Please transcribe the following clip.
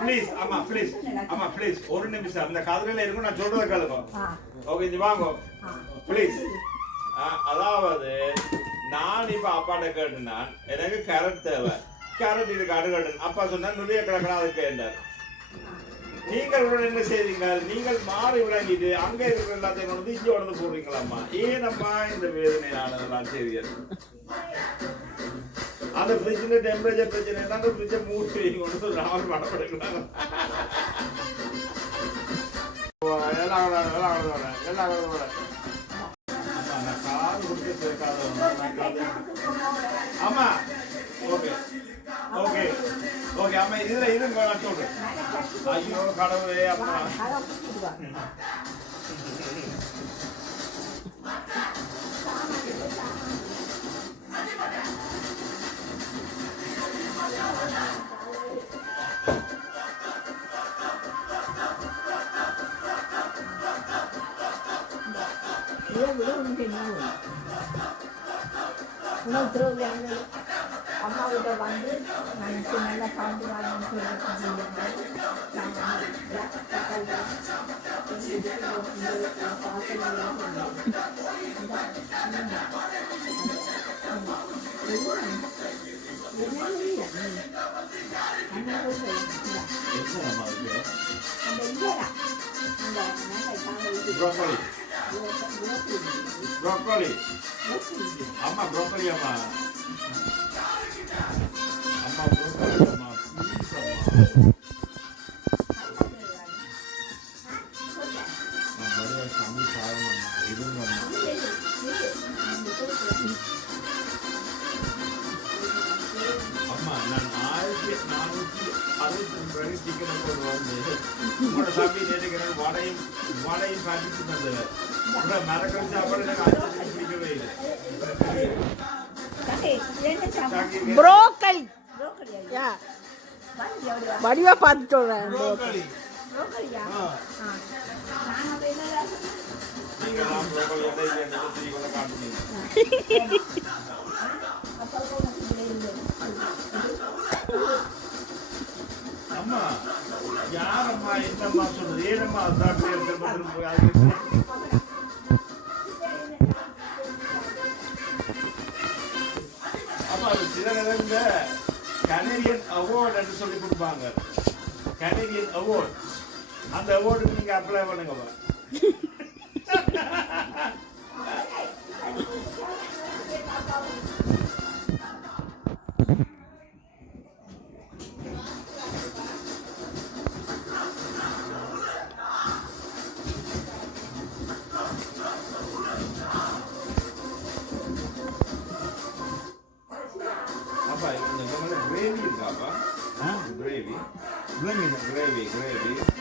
Please அம்மா please ஒரு நிமிஷம் அந்த கதிரையில இருக்கும் நான் சொல்றத கேளுங்க ஓகே இது வாங்க ப்ளீஸ் அதாவது நான் இப்ப அப்பாட்ட கேட்டேன்னா எனக்கு கேரட் தேவை கேரட் இதுக்கு அடுக்கட்டு அப்பா சொன்னா நிறைய கிடக்கணும் அதுக்கு கேட்டார் நீங்கள் என்ன செய்றீங்க நீங்கள் மாறி விளங்கிட்டு அங்க இருக்கிற எல்லாத்தையும் கொண்டு இங்க உடந்து போடுறீங்களாம்மா ஏனம்மா இந்த வேதனையானதெல்லாம் செய்தியது அந்த ஃப்ரிட்ஜில் டெம்பரேச்சர் பிரச்சனை அந்த ஃப்ரிட்ஜை மூடி வைங்க கொண்டு ராவல் படப்படுகிறாங்க ஆமா ஓகே ஓகே ஓகே அம்மா இதுல இருங்க நான் சொல்றேன் ஐயோ கடவுளே அம்மா அம்மாவிட்ட வந்து எனக்கு நல்ல சாப்பிட்டு broccoli அம்மா broccoli அம்மா அம்மா broccoli அம்மா பரியா சாமி சாரமா இதுங்க அம்மா நான் 1460 சிக்கன் கொண்டு வந்து உங்களோட சாமி நேற்றுக்கிறேன் வடையும் காட்டிட்டு தந்தது மரக்கறி சாப்பாடு எனக்கு ஆச்சரியம் பிடிக்கவே இல்லை ப்ரோக்கலி வடிவா பார்த்துட்டு வரேன் அம்மா யாரம்மா என்னம்மா சொல்றது ஏனம்மா அதான் அம்மா சில இந்த கனேடியன் அவார்டு என்று சொல்லி கொடுப்பாங்க கனேடியன் அவார்டு அந்த அவார்டுக்கு நீங்க அப்ளை பண்ணுங்கம்மா gravy, gravy.